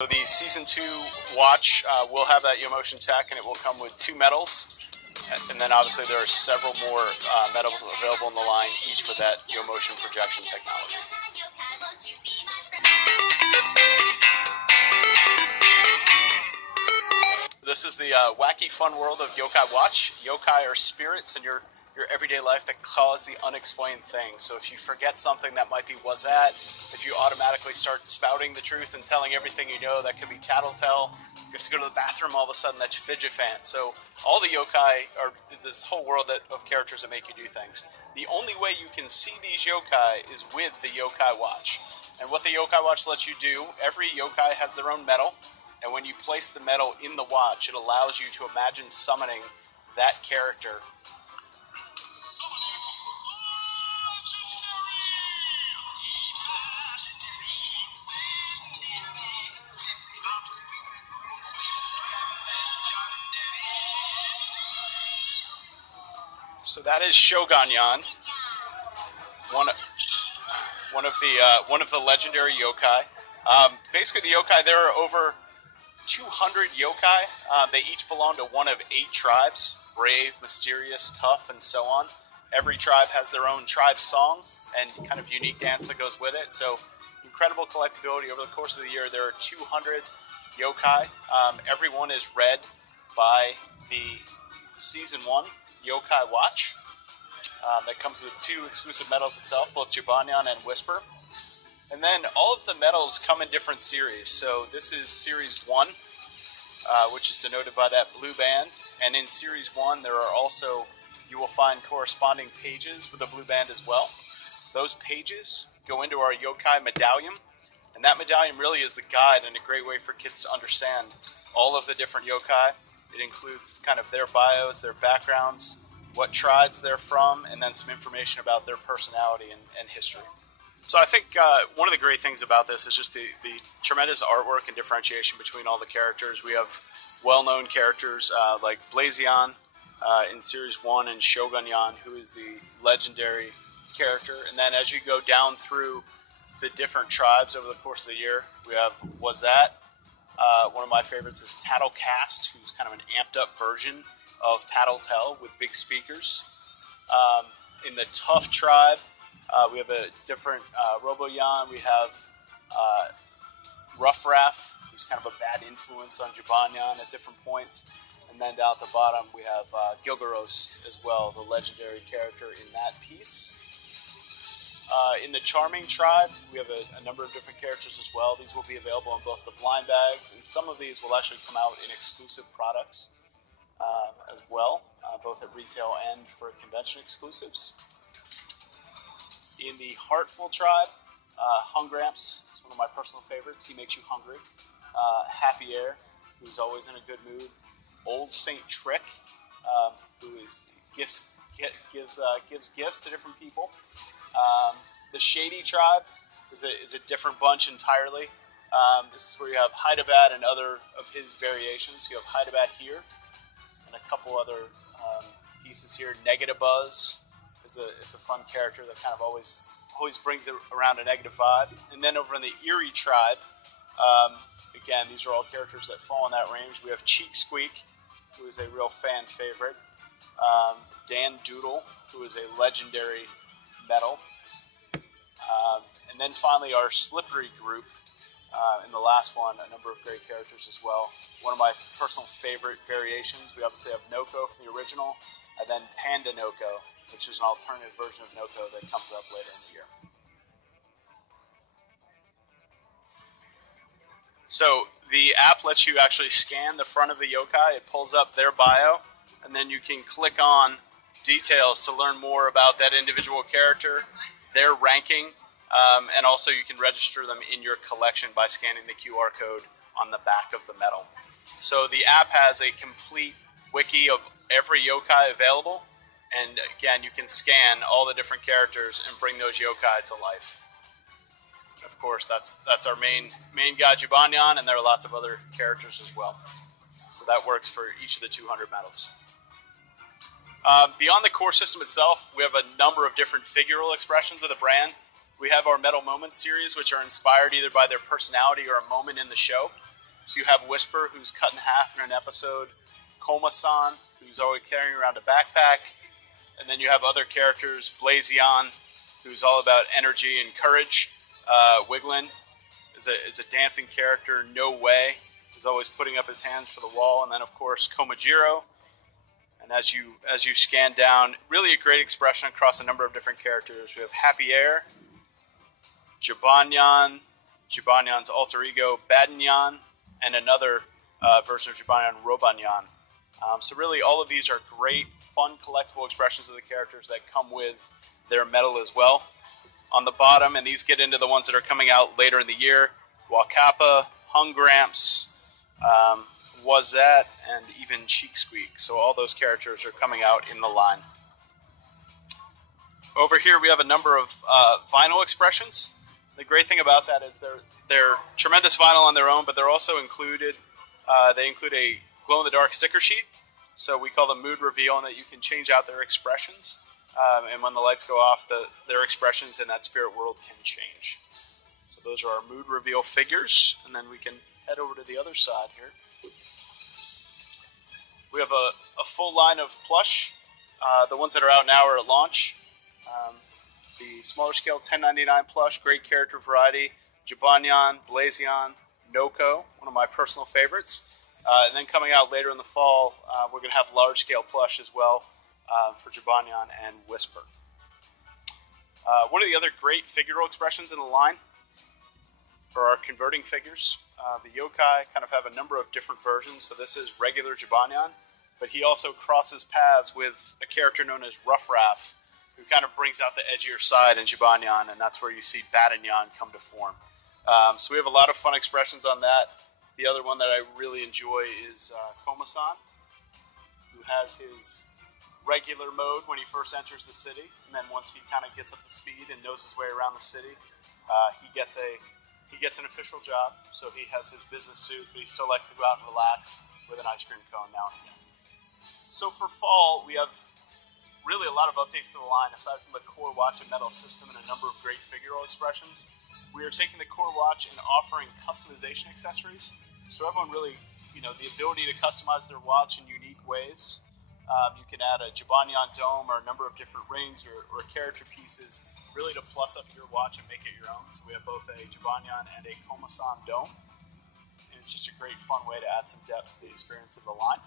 So the Season 2 watch will have that Yomotion tech, and it will come with 2 medals. And then obviously there are several more medals available in the line, each with that Yomotion projection technology. This is the wacky fun world of Yokai Watch. Yokai are spirits in your everyday life that cause the unexplained things. So if you forget something, that might be was that. If you automatically start spouting the truth and telling everything you know, that could be tattletale. You have to go to the bathroom all of a sudden, that's fidget-fan. So all the yokai are this whole world of characters that make you do things. The only way you can see these yokai is with the Yokai Watch. And what the Yokai Watch lets you do, every yokai has their own medal. And when you place the medal in the watch, it allows you to imagine summoning that character. So that is Shogunyan, one of the legendary yokai. Basically, the yokai, there are over 200 yokai. They each belong to one of 8 tribes: brave, mysterious, tough, and so on. Every tribe has their own tribe song and kind of unique dance that goes with it. So incredible collectability. Over the course of the year, there are 200 yokai. Every one is read by the Season 1 Yokai Watch. That comes with 2 exclusive medals itself, both Jibanyan and Whisper. And then all of the medals come in different series. So this is Series 1, which is denoted by that blue band. And in Series 1, there are also, you will find corresponding pages with a blue band as well. Those pages go into our yokai medallion. And that medallion really is the guide and a great way for kids to understand all of the different yokai. It includes kind of their bios, their backgrounds, what tribes they're from, and then some information about their personality and history. So I think one of the great things about this is just the tremendous artwork and differentiation between all the characters. We have well-known characters like Blazion in Series 1 and Shogunyan, who is the legendary character. And then as you go down through the different tribes over the course of the year, we have Wazat. One of my favorites is Tattlecast, who's kind of an amped-up version of Tattletale with big speakers. In the Tough tribe, we have a different Roboyan. We have Ruffraff, who's kind of a bad influence on Jibanyan at different points. And then down at the bottom, we have Gilgaros as well, the legendary character in that piece. In the Charming tribe, we have a number of different characters as well. These will be available in both the blind bags, and some of these will actually come out in exclusive products as well, both at retail and for convention exclusives. In the Heartful tribe, Hungramps is one of my personal favorites. He makes you hungry. Happy Air, who's always in a good mood. Old Saint Trick, who gives gifts to different people. The Shady tribe is a different bunch entirely. This is where you have Hydabat and other of his variations. You have Hydabat here, and a couple other pieces here. Negatabuzz is a fun character that kind of always brings it around a negative vibe. And then over in the Eerie tribe, again, these are all characters that fall in that range. We have Cheek Squeak, who is a real fan favorite. Dan Doodle, who is a legendary medal. And then finally our Slippery group, in the last one, a number of great characters as well. One of my personal favorite variations, we obviously have Noko from the original, and then Panda Noko, which is an alternative version of Noko that comes up later in the year. So the app lets you actually scan the front of the yokai. It pulls up their bio, and then you can click on details to learn more about that individual character, their ranking, and also you can register them in your collection by scanning the QR code on the back of the medal. So the app has a complete wiki of every yokai available, and again, you can scan all the different characters and bring those yokai to life. Of course, that's our main guy, Jibanyan, and there are lots of other characters as well. So that works for each of the 200 medals. Beyond the core system itself, we have a number of different figural expressions of the brand. We have our Medal Moments series, which are inspired either by their personality or a moment in the show. So you have Whisper, who's cut in half in an episode, Koma-san, who's always carrying around a backpack, and then you have other characters, Blazion, who's all about energy and courage. Wiglin is a dancing character. No Way is always putting up his hands for the wall, and then of course Komajiro. And as you scan down, really a great expression across a number of different characters. We have Happy Air, Jibanyan's alter ego, Badinyan, and another version of Jibanyan, Robanyan. So really, all of these are great, fun, collectible expressions of the characters that come with their medal as well. On the bottom, and these get into the ones that are coming out later in the year, Wakappa, Hungramps, Wazette, and even Cheek Squeak. So all those characters are coming out in the line. Over here, we have a number of vinyl expressions. The great thing about that is they're tremendous vinyl on their own, but they're also included. They include a glow-in-the-dark sticker sheet, so we call them mood reveal, and that you can change out their expressions. And when the lights go off, their expressions in that spirit world can change. So those are our mood reveal figures, and then we can head over to the other side here. We have a full line of plush. The ones that are out now are at launch. The smaller scale 1099 plush, great character variety. Jibanyan, Blazion, Noko, one of my personal favorites. And then coming out later in the fall, we're going to have large scale plush as well for Jibanyan and Whisper. One of the other great figural expressions in the line for our converting figures. The yokai kind of have a number of different versions. So this is regular Jibanyan, but he also crosses paths with a character known as Ruffraff, who kind of brings out the edgier side in Jibanyan, and that's where you see Badinyan come to form. So we have a lot of fun expressions on that. The other one that I really enjoy is Koma-san, who has his regular mode when he first enters the city, and then once he kind of gets up to speed and knows his way around the city, he gets an official job. So he has his business suit, but he still likes to go out and relax with an ice cream cone now and again. So for fall, we have really a lot of updates to the line. Aside from the core watch and medal system and a number of great figural expressions, we are taking the core watch and offering customization accessories. So everyone really, the ability to customize their watch in unique ways. You can add a Jibanyan dome or a number of different rings or character pieces, really to plus up your watch and make it your own. So we have both a Jibanyan and a Koma-san dome. And it's just a great, fun way to add some depth to the experience of the line.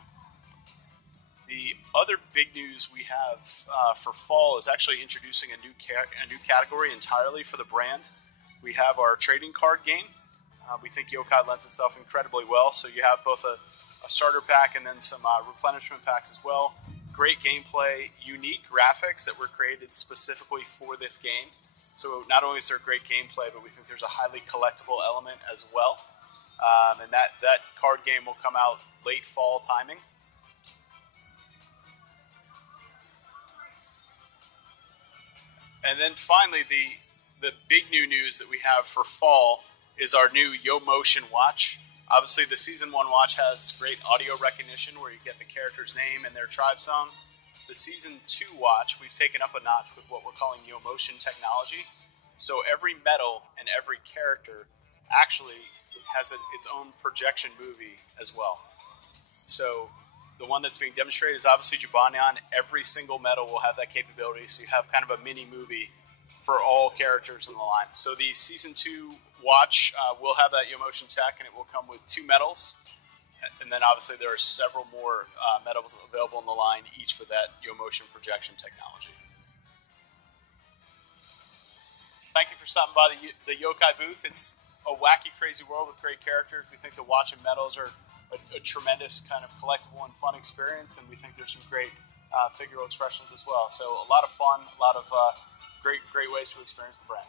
The other big news we have for fall is actually introducing a new category entirely for the brand. We have our trading card game. We think Yokai lends itself incredibly well. So you have both a starter pack and then some replenishment packs as well. Great gameplay, unique graphics that were created specifically for this game. So not only is there great gameplay, but we think there's a highly collectible element as well. And that card game will come out late fall timing. And then finally, the big new news that we have for fall is our new YoMotion watch. Obviously, the Season 1 watch has great audio recognition where you get the character's name and their tribe song. The Season 2 watch, we've taken up a notch with what we're calling YoMotion technology. So every medal and every character actually has its own projection movie as well. So the one that's being demonstrated is obviously Jibanyan. Every single medal will have that capability, so you have kind of a mini movie for all characters in the line. So the Season 2 watch will have that YoMotion tech, and it will come with 2 medals. And then obviously there are several more medals available in the line, each with that YoMotion projection technology. Thank you for stopping by the Yokai booth. It's a wacky, crazy world with great characters. We think the watch and medals are a tremendous kind of collectible and fun experience, and we think there's some great figural expressions as well. So a lot of fun, a lot of great ways to experience the brand.